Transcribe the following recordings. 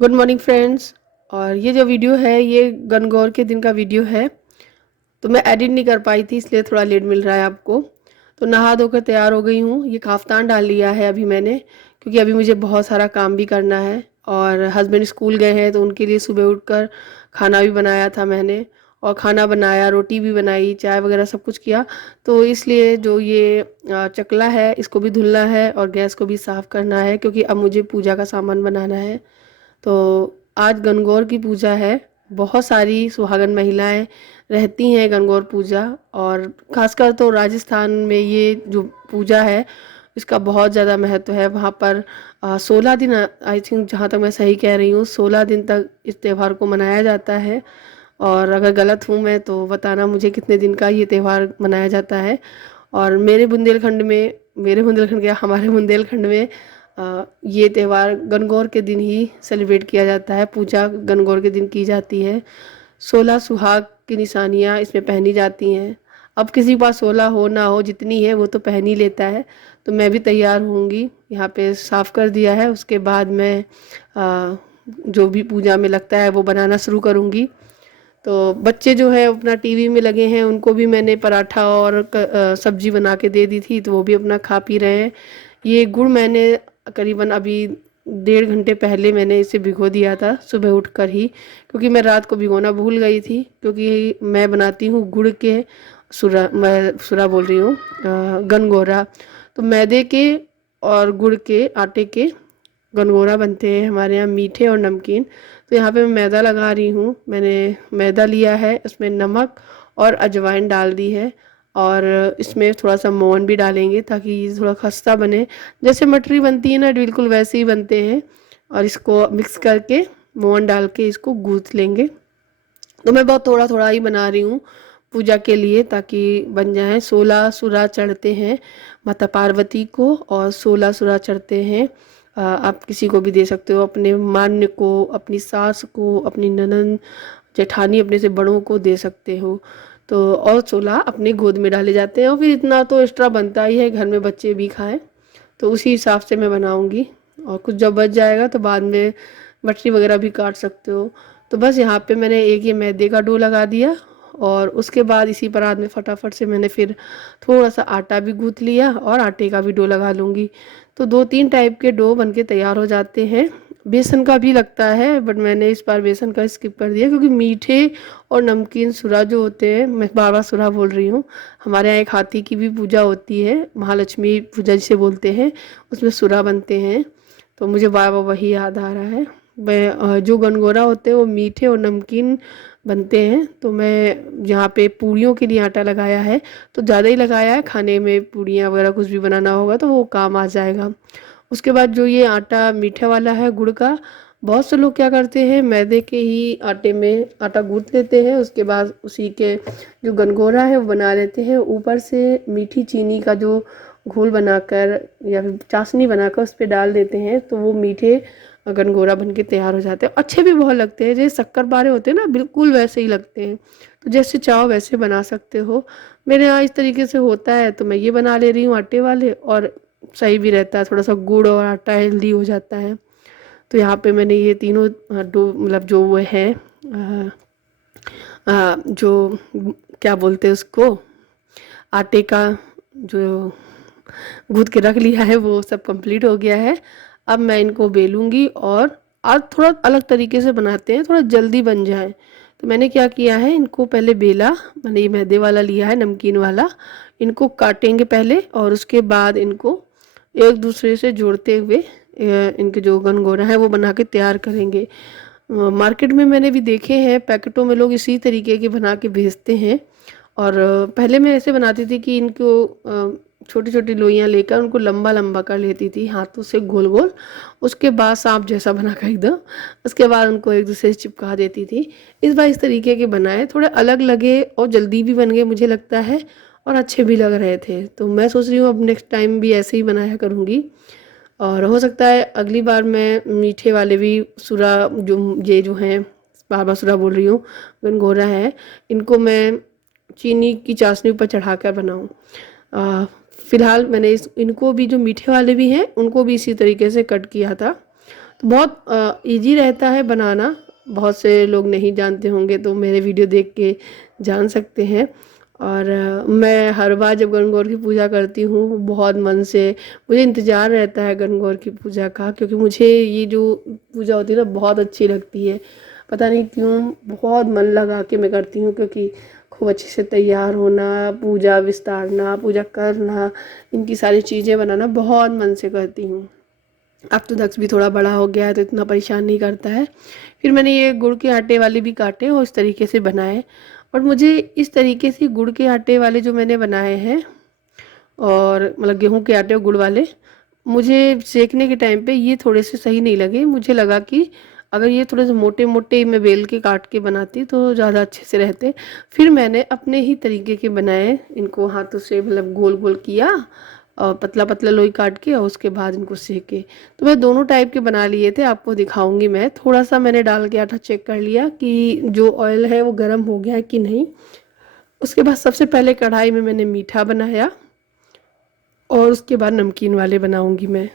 Good morning friends. और ये जो वीडियो है ये गणगौर के दिन का वीडियो है। तो मैं एडिट नहीं कर पाई थी इसलिए थोड़ा लेट मिल रहा है आपको। तो नहा धोकर तैयार हो गई हूँ। ये काफ्तान डाल लिया है अभी मैंने, क्योंकि अभी मुझे बहुत सारा काम भी करना है। और हस्बैंड स्कूल गए हैं तो उनके लिए सुबह उठकर खाना भी बनाया था मैंने। और खाना बनाया, रोटी भी बनाई, चाय वगैरह सब कुछ किया। तो इसलिए जो ये चकला है इसको भी धुलना है और गैस को भी साफ़ करना है, क्योंकि अब मुझे पूजा का सामान बनाना है। तो आज गणगौर की पूजा है। बहुत सारी सुहागन महिलाएं रहती हैं गणगौर पूजा। और खासकर तो राजस्थान में ये जो पूजा है इसका बहुत ज़्यादा महत्व है। वहाँ पर 16 दिन, आई थिंक जहाँ तक मैं सही कह रही हूँ, 16 दिन तक इस त्यौहार को मनाया जाता है। और अगर गलत हूँ मैं तो बताना मुझे कितने दिन का ये त्यौहार मनाया जाता है। और मेरे बुंदेलखंड क्या, हमारे बुंदेलखंड में ये त्यौहार गणगौर के दिन ही सेलिब्रेट किया जाता है। पूजा गणगौर के दिन की जाती है। 16 सुहाग की निशानियाँ इसमें पहनी जाती हैं। अब किसी के पास 16 हो ना हो, जितनी है वो तो पहन ही लेता है। तो मैं भी तैयार होंगी। यहाँ पे साफ़ कर दिया है, उसके बाद मैं जो भी पूजा में लगता है वो बनाना शुरू करूँगी। तो बच्चे जो है अपना टीवी में लगे हैं, उनको भी मैंने पराठा और सब्जी बना के दे दी थी, तो वो भी अपना खा पी रहे हैं। ये गुड़ मैंने करीबन अभी 1.5 घंटे पहले मैंने इसे भिगो दिया था सुबह उठकर ही, क्योंकि मैं रात को भिगोना भूल गई थी। क्योंकि मैं बनाती हूँ गुड़ के मैं सुरा बोल रही हूँ, गनगोरा। तो मैदे के और गुड़ के आटे के गनगोरा बनते हैं हमारे यहाँ, मीठे और नमकीन। तो यहाँ पे मैं मैदा लगा रही हूँ। मैंने मैदा लिया है, इसमें नमक और अजवाइन डाल दी है। और इसमें थोड़ा सा मोहन भी डालेंगे ताकि ये थोड़ा खस्ता बने। जैसे मटरी बनती है ना, बिल्कुल वैसे ही बनते हैं। और इसको मिक्स करके मोहन डाल के इसको गूँथ लेंगे। तो मैं बहुत थोड़ा थोड़ा ही बना रही हूँ पूजा के लिए, ताकि बन जाए। 16 सुरा चढ़ते हैं माता पार्वती को, और 16 सुरा चढ़ते हैं। आप किसी को भी दे सकते हो, अपने मान्य को, अपनी सास को, अपनी ननद जेठानी, अपने से बड़ों को दे सकते हो। तो और 16 अपने गोद में डाले जाते हैं। और फिर इतना तो एक्स्ट्रा बनता ही है, घर में बच्चे भी खाएं। तो उसी हिसाब से मैं बनाऊंगी। और कुछ जब बच जाएगा तो बाद में मछली वगैरह भी काट सकते हो। तो बस यहाँ पे मैंने एक ये मैदे का डो लगा दिया। और उसके बाद इसी परात में फटाफट से मैंने फिर थोड़ा सा आटा भी गूँथ लिया और आटे का भी डो लगा लूँगी। तो 2-3 टाइप के डो बनके तैयार हो जाते हैं। बेसन का भी लगता है, बट मैंने इस बार बेसन का स्किप कर दिया, क्योंकि मीठे और नमकीन सुरा जो होते हैं, मैं बार बार सुरा बोल रही हूँ, हमारे यहाँ एक हाथी की भी पूजा होती है, महालक्ष्मी पूजा जिसे बोलते हैं, उसमें सुरा बनते हैं। तो मुझे बार बार वही याद आ रहा है। मैं जो गनगोरा होते हैं वो मीठे और नमकीन बनते हैं। तो मैं यहाँ पे पूड़ियों के लिए आटा लगाया है, तो ज़्यादा ही लगाया है, खाने में पूड़ियाँ वगैरह कुछ भी बनाना होगा तो वो काम आ जाएगा। उसके बाद जो ये आटा मीठे वाला है गुड़ का, बहुत से लोग क्या करते हैं, मैदे के ही आटे में आटा गूँथ लेते हैं, उसके बाद उसी के जो गनगोरा है वो बना लेते हैं। ऊपर से मीठी चीनी का जो घोल बनाकर या फिर चाशनी बनाकर उस पर डाल देते हैं, तो वो मीठे गनगोरा बन के तैयार हो जाते हैं। अच्छे भी बहुत लगते हैं, जैसे शक्कर पारे होते हैं ना, बिल्कुल वैसे ही लगते हैं। तो जैसे चाहो वैसे बना सकते हो। मेरे यहाँ इस तरीके से होता है तो मैं ये बना ले रही हूँ आटे वाले, और सही भी रहता है, थोड़ा सा गुड़ और आटा हेल्दी हो जाता है। तो यहाँ पे मैंने ये तीनों डो, मतलब जो वो है जो क्या बोलते हैं उसको, आटे का जो गूँथ के रख लिया है, वो सब कंप्लीट हो गया है। अब मैं इनको बेलूँगी। और आज थोड़ा अलग तरीके से बनाते हैं, थोड़ा जल्दी बन जाए। तो मैंने क्या किया है, इनको पहले बेला, मैंने ये मैदे वाला लिया है, नमकीन वाला। इनको काटेंगे पहले और उसके बाद इनको एक दूसरे से जोड़ते हुए इनके जो गनगोरा है वो बना के तैयार करेंगे। मार्केट में मैंने भी देखे हैं, पैकेटों में लोग इसी तरीके के बना के भेजते हैं। और पहले मैं ऐसे बनाती थी कि इनको छोटी छोटी लोइयाँ लेकर उनको लंबा लंबा कर लेती थी हाथों से, गोल गोल। उसके बाद सांप जैसा बनाकर एकदम, उसके बाद उनको एक दूसरे से चिपका देती थी। इस बार इस तरीके के बनाए, थोड़े अलग लगे और जल्दी भी बन गए मुझे लगता है, और अच्छे भी लग रहे थे। तो मैं सोच रही हूँ अब नेक्स्ट टाइम भी ऐसे ही बनाया करूँगी। और हो सकता है अगली बार मैं मीठे वाले भी सुरा, जो ये जो हैं, बार बार सुरा बोल रही हूँ, गनगोरा है, इनको मैं चीनी की चाशनी ऊपर चढ़ाकर बनाऊँ। फ़िलहाल मैंने इनको भी, जो मीठे वाले भी हैं उनको भी इसी तरीके से कट किया था। तो बहुत इजी रहता है बनाना। बहुत से लोग नहीं जानते होंगे तो मेरे वीडियो देख के जान सकते हैं। और मैं हर बार जब गणगौर की पूजा करती हूँ बहुत मन से, मुझे इंतज़ार रहता है गणगौर की पूजा का, क्योंकि मुझे ये जो पूजा होती है ना बहुत अच्छी लगती है। पता नहीं क्यों बहुत मन लगा के मैं करती हूँ, क्योंकि खूब अच्छे से तैयार होना, पूजा विस्तारना, पूजा करना, इनकी सारी चीज़ें बनाना बहुत मन से करती हूँ। अब तो दक्ष भी थोड़ा बड़ा हो गया है तो इतना परेशान नहीं करता है। फिर मैंने ये गुड़ के आटे वाले भी काटे और इस तरीके से बनाए। और मुझे इस तरीके से गुड़ के आटे वाले जो मैंने बनाए हैं, और मतलब गेहूं के आटे और गुड़ वाले, मुझे सेकने के टाइम पे ये थोड़े से सही नहीं लगे। मुझे लगा कि अगर ये थोड़े से मोटे मोटे मैं बेल के काट के बनाती तो ज़्यादा अच्छे से रहते। फिर मैंने अपने ही तरीके के बनाए, इनको हाथों से मतलब गोल गोल किया और पतला पतला लोई काट के, और उसके बाद इनको सेके। तो मैं दोनों टाइप के बना लिए थे, आपको दिखाऊंगी। मैं थोड़ा सा मैंने डाल के आटा चेक कर लिया कि जो ऑयल है वो गर्म हो गया है कि नहीं। उसके बाद सबसे पहले कढ़ाई में मैंने मीठा बनाया और उसके बाद नमकीन वाले बनाऊंगी मैं।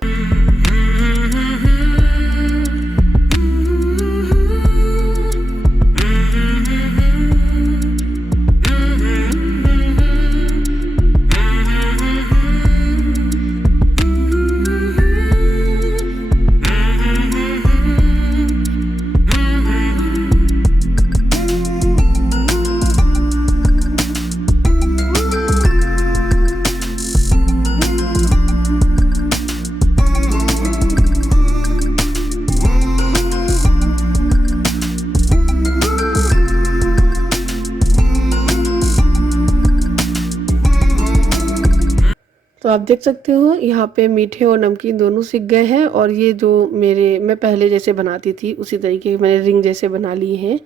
तो आप देख सकते हो यहाँ पे मीठे और नमकीन दोनों सीख गए हैं। और ये जो मैं पहले जैसे बनाती थी उसी तरीके के मैंने रिंग जैसे बना लिए हैं,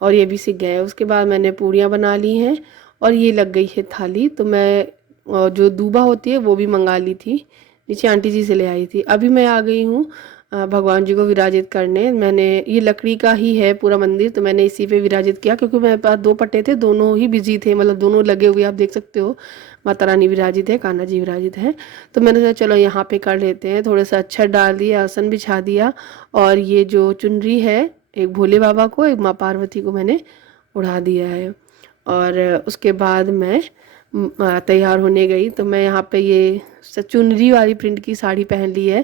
और ये भी सीख गए हैं। उसके बाद मैंने पूड़ियाँ बना ली हैं और ये लग गई है थाली। तो मैं जो दूबा होती है वो भी मंगा ली थी, नीचे आंटी जी से ले आई थी। अभी मैं आ गई हूँ भगवान जी को विराजित करने। मैंने ये लकड़ी का ही है पूरा मंदिर, तो मैंने इसी पे विराजित किया, क्योंकि मेरे पास दो पट्टे थे, दोनों ही बिजी थे, मतलब दोनों लगे हुए। आप देख सकते हो माता रानी विराजित है, कान्हा जी विराजित है। तो मैंने सोचा चलो यहाँ पे कर लेते हैं। थोड़ा सा अक्षत डाल दिया, आसन बिछा दिया, और ये जो चुनरी है एक भोले बाबा को एक माँ पार्वती को मैंने उड़ा दिया है। और उसके बाद मैं तैयार होने गई। तो मैं यहाँ पे ये चुनरी वाली प्रिंट की साड़ी पहन ली है।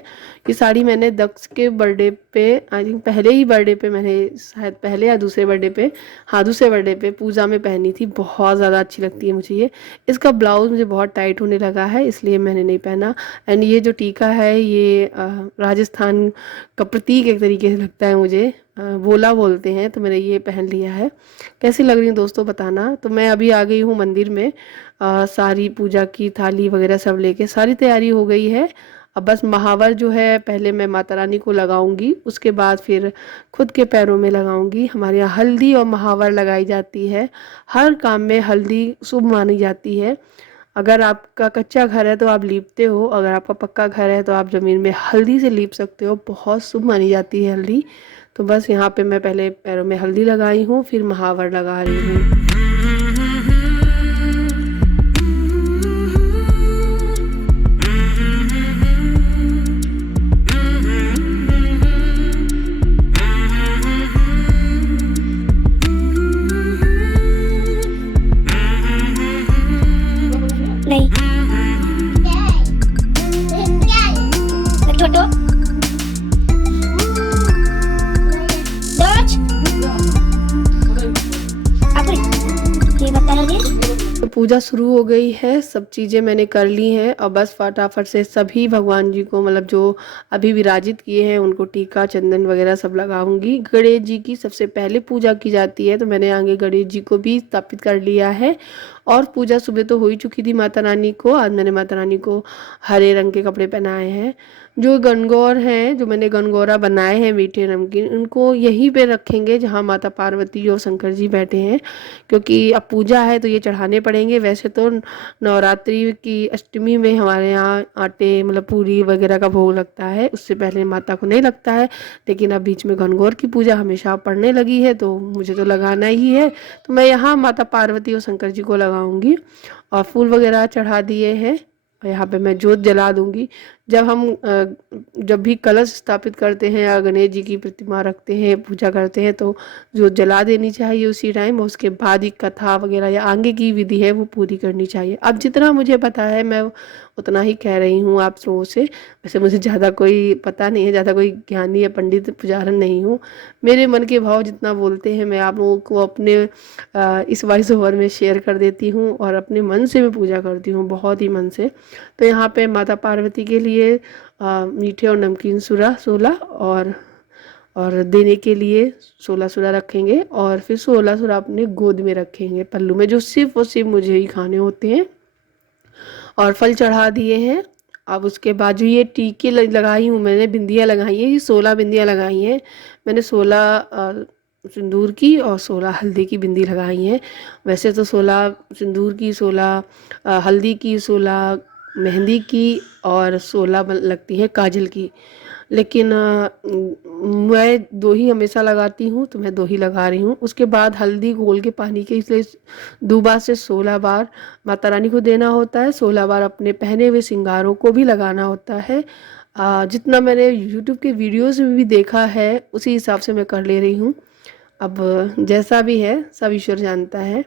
ये साड़ी मैंने दक्ष के बर्थडे पे, आई थिंक पहले ही बर्थडे पे, मैंने शायद पहले या दूसरे बर्थडे पे, हाँ दूसरे बर्थडे पे पूजा में पहनी थी। बहुत ज़्यादा अच्छी लगती है मुझे ये। इसका ब्लाउज मुझे बहुत टाइट होने लगा है इसलिए मैंने नहीं पहना। एंड ये जो टीका है ये राजस्थान का प्रतीक एक तरीके से लगता है मुझे, भोला बोलते हैं, तो मैंने ये पहन लिया है। कैसी लग रही है दोस्तों बताना। तो मैं अभी आ गई हूँ मंदिर में, सारी पूजा की थाली वगैरह सब लेके सारी तैयारी हो गई है। अब बस महावर जो है पहले मैं माता रानी को लगाऊंगी, उसके बाद फिर खुद के पैरों में लगाऊंगी। हमारे यहाँ हल्दी और महावर लगाई जाती है। हर काम में हल्दी शुभ मानी जाती है। अगर आपका कच्चा घर है तो आप लीपते हो, अगर आपका पक्का घर है तो आप ज़मीन में हल्दी से लीप सकते हो, बहुत शुभ मानी जाती है हल्दी। तो बस यहाँ पे मैं पहले पैरों में हल्दी लगाई हूँ, फिर महावर लगा रही हूँ। नहीं छोटो ये बता रहे। तो पूजा शुरू हो गई है, सब चीज़ें मैंने कर ली हैं। और बस फटाफट से सभी भगवान जी को, मतलब जो अभी विराजित किए हैं उनको टीका चंदन वगैरह सब लगाऊंगी। गणेश जी की सबसे पहले पूजा की जाती है, तो मैंने आगे गणेश जी को भी स्थापित कर लिया है। और पूजा सुबह तो हो ही चुकी थी माता रानी को। आज मैंने माता रानी को हरे रंग के कपड़े पहनाए हैं। जो गणगौर हैं, जो मैंने गणगौरा बनाए हैं मीठे नमकीन, उनको यहीं पे रखेंगे जहाँ माता पार्वती और शंकर जी बैठे हैं, क्योंकि अब पूजा है तो ये चढ़ाने पड़ेंगे। वैसे तो नवरात्रि की अष्टमी में हमारे यहाँ आटे मतलब पूरी वगैरह का भोग लगता है, उससे पहले माता को नहीं लगता है। लेकिन अब बीच में गणगौर की पूजा हमेशा पड़ने लगी है तो मुझे तो लगाना ही है। तो मैं यहाँ माता पार्वती और शंकर जी को लगाऊंगी और फूल वगैरह चढ़ा दिए हैं। और यहाँ पे मैं जोत जला दूंगी। जब भी कलश स्थापित करते हैं या गणेश जी की प्रतिमा रखते हैं, पूजा करते हैं, तो जो जला देनी चाहिए उसी टाइम, और उसके बाद ही कथा वगैरह या आगे की विधि है वो पूरी करनी चाहिए। अब जितना मुझे पता है मैं उतना ही कह रही हूँ आप लोगों से। वैसे मुझे ज़्यादा कोई पता नहीं है, ज़्यादा कोई ज्ञानी या पंडित पुजारन नहीं हूँ। मेरे मन के भाव जितना बोलते हैं मैं आप लोगों को अपने इस वॉइस ओवर में शेयर कर देती हूँ, और अपने मन से मैं पूजा करती हूँ, बहुत ही मन से। तो यहाँ पे माता पार्वती के लिए मीठे और नमकीन सुरा 16 और देने के लिए 16 सुरा रखेंगे, और फिर 16 सुरा अपने गोद में रखेंगे पल्लू में, जो सिर्फ और सिर्फ मुझे ही खाने होते हैं। और फल चढ़ा दिए हैं। अब उसके बाद जो ये टीके लगाई हूँ मैंने, बिंदियाँ लगाई हैं, ये 16 बिंदियाँ लगाई हैं मैंने। 16 सिंदूर की और 16 हल्दी की बिंदी लगाई हैं। वैसे तो 16 सिंदूर की, 16 हल्दी की, 16 मेहंदी की और 16 लगती है काजल की, लेकिन मैं 2 ही हमेशा लगाती हूँ, तो मैं 2 ही लगा रही हूँ। उसके बाद हल्दी घोल के पानी के, इसलिए दूबा से 16 बार माता रानी को देना होता है, 16 बार अपने पहने हुए श्रृंगारों को भी लगाना होता है। जितना मैंने यूट्यूब के वीडियोज़ में भी देखा है उसी हिसाब से मैं कर ले रही हूँ। अब जैसा भी है सब ईश्वर जानता है।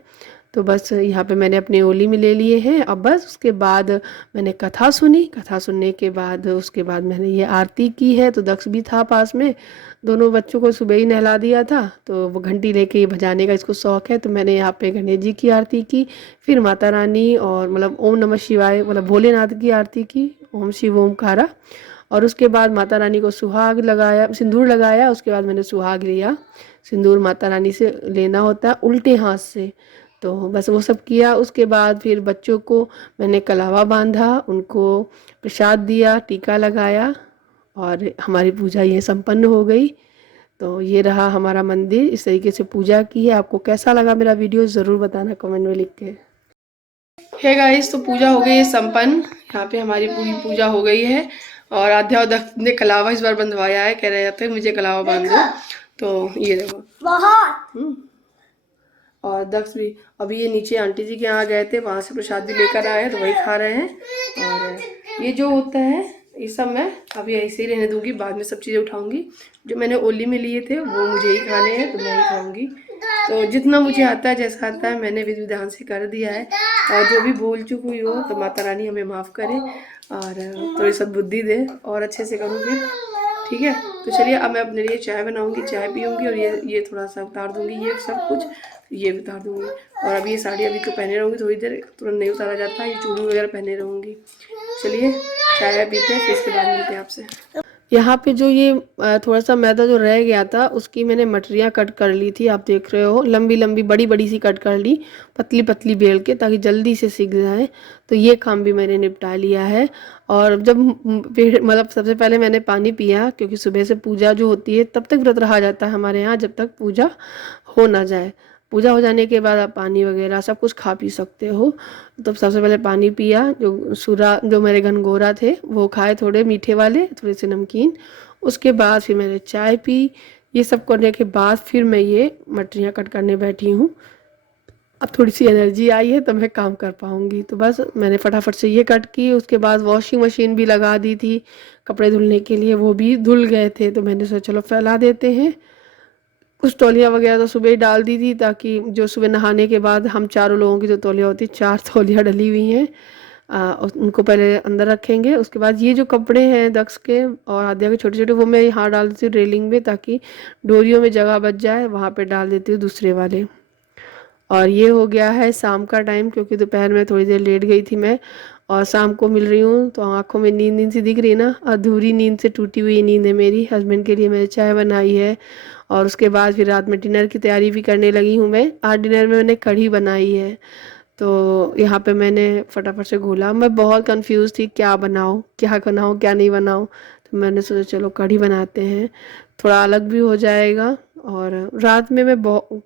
तो बस यहाँ पे मैंने अपनी ओली में ले लिए हैं। अब बस उसके बाद मैंने कथा सुनी, कथा सुनने के बाद उसके बाद मैंने ये आरती की है। तो दक्ष भी था पास में, दोनों बच्चों को सुबह ही नहला दिया था, तो वो घंटी लेके बजाने का इसको शौक़ है। तो मैंने यहाँ पे गणेश जी की आरती की, फिर माता रानी और मतलब ओम नमः शिवाय मतलब भोलेनाथ की आरती की, ओम शिव ओमकारा। और उसके बाद माता रानी को सुहाग लगाया, सिंदूर लगाया। उसके बाद मैंने सुहाग लिया। सिंदूर माता रानी से लेना होता है उल्टे हाथ से, तो बस वो सब किया। उसके बाद फिर बच्चों को मैंने कलावा बांधा, उनको प्रसाद दिया, टीका लगाया, और हमारी पूजा ये संपन्न हो गई। तो ये रहा हमारा मंदिर, इस तरीके से पूजा की है। आपको कैसा लगा मेरा वीडियो ज़रूर बताना कमेंट में लिख के। हे गाइस, तो पूजा हो गई है संपन्न। यहाँ पे हमारी पूरी पूजा हो गई है, और आध्या और दक्ष ने कलावा इस बार बंधवाया है, कह रहे थे मुझे कलावा बांध दो। तो ये देखो बहुत। और दक्ष भी अभी ये नीचे आंटी जी के यहाँ गए थे, वहाँ से प्रसाद भी लेकर आए हैं, तो वही खा रहे हैं। और ये जो होता है ये सब मैं अभी ऐसे ही रहने दूंगी, बाद में सब चीज़ें उठाऊंगी। जो मैंने ओली में लिए थे वो मुझे ही खाने हैं, तो मैं ही खाऊंगी। तो जितना मुझे आता है, जैसा आता है, मैंने विधि विधान से कर दिया है। और जो भी भूल चूक हुई हो तो माता रानी हमें माफ़ करे और थोड़ी सद्बुद्धि दे और अच्छे से करूँ फिर। ठीक है, तो चलिए अब मैं अपने लिए चाय बनाऊंगी, चाय पीऊँगी, और ये थोड़ा सा उतार दूंगी, ये सब कुछ ये भी उतार दूंगी। और अभी ये साड़ी अभी को पहने रहूँगी थोड़ी देर, तुरंत नहीं उतारा जाता, ये चूड़ी वगैरह पहने रहूँगी। चलिए चाय पीते हैं, फिर इसके बाद मिलते हैं आपसे। यहाँ पे जो ये थोड़ा सा मैदा जो रह गया था उसकी मैंने मटरियाँ कट कर ली थी, आप देख रहे हो, लंबी लंबी बड़ी बड़ी सी कट कर ली, पतली पतली बेल के, ताकि जल्दी से सीख जाए। तो ये काम भी मैंने निपटा लिया है। और जब मतलब सबसे पहले मैंने पानी पिया, क्योंकि सुबह से पूजा जो होती है तब तक व्रत रहा जाता है हमारे यहाँ, जब तक पूजा हो ना जाए। पूजा हो जाने के बाद आप पानी वगैरह सब कुछ खा पी सकते हो। तो सबसे पहले पानी पिया, जो मेरे घनघोरा थे वो खाए, थोड़े मीठे वाले, थोड़े से नमकीन। उसके बाद फिर मैंने चाय पी। ये सब करने के बाद फिर मैं ये मटरियाँ कट करने बैठी हूँ। अब थोड़ी सी एनर्जी आई है तो मैं काम कर पाऊँगी। तो बस मैंने फटाफट से ये कट की। उसके बाद वॉशिंग मशीन भी लगा दी थी कपड़े धुलने के लिए, वो भी धुल गए थे, तो मैंने सोचा चलो फैला देते हैं। कुछ तौलिया वगैरह तो सुबह ही डाल दी थी, ताकि जो सुबह नहाने के बाद हम चारों लोगों की जो तौलिया होती है, 4 तौलिया डली हुई हैं, उनको पहले अंदर रखेंगे। उसके बाद ये जो कपड़े हैं दक्ष के और आद्या के छोटे छोटे, वो मैं यहाँ डाल देती हूँ रेलिंग में, ताकि डोरियों में जगह बच जाए, वहाँ पे डाल देती हूँ दूसरे वाले। और ये हो गया है शाम का टाइम, क्योंकि दोपहर में थोड़ी देर लेट गई थी मैं, और शाम को मिल रही हूँ तो आंखों में नींद नींद सी दिख रही ना, अधूरी नींद से टूटी हुई नींद है मेरी। हस्बैंड के लिए मैंने चाय बनाई है, और उसके बाद फिर रात में डिनर की तैयारी भी करने लगी हूँ मैं। आज डिनर में मैंने कढ़ी बनाई है, तो यहाँ पे मैंने फटाफट से घोला। मैं बहुत कंफ्यूज थी, क्या बनाऊँ क्या नहीं बनाऊँ। तो मैंने सोचा चलो कढ़ी बनाते हैं, थोड़ा अलग भी हो जाएगा। और रात में मैं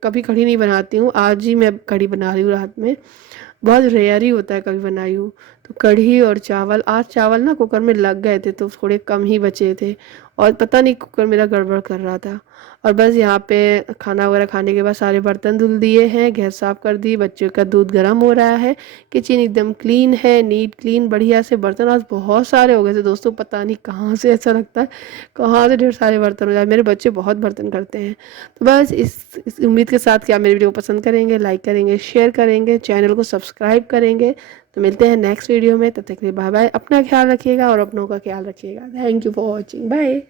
कभी कढ़ी नहीं बनाती हूँ, आज ही मैं कढ़ी बना रही हूँ रात में, बहुत रेयर ही होता है कभी बनाई हूँ। तो कढ़ी और चावल, आज चावल ना कुकर में लग गए थे तो थोड़े कम ही बचे थे, और पता नहीं कुकर मेरा गड़बड़ कर रहा था। और बस यहाँ पे खाना वगैरह खाने के बाद सारे बर्तन धुल दिए हैं, गैस साफ़ कर दी, बच्चों का दूध गर्म हो रहा है, किचन एकदम क्लीन है, नीट क्लीन बढ़िया से। बर्तन आज बहुत सारे हो गए थे दोस्तों, पता नहीं कहाँ से ऐसा लगता है कहाँ से ढेर सारे बर्तन हो जाए। मेरे बच्चे बहुत बर्तन करते हैं। तो बस इस उम्मीद के साथ कि आप मेरी वीडियो को पसंद करेंगे, लाइक करेंगे, शेयर करेंगे, चैनल को सब्सक्राइब करेंगे। तो मिलते हैं नेक्स्ट वीडियो में, तब तक के लिए बाय बाय। अपना ख्याल रखिएगा और अपनों का ख्याल रखिएगा। Thank you for watching, bye.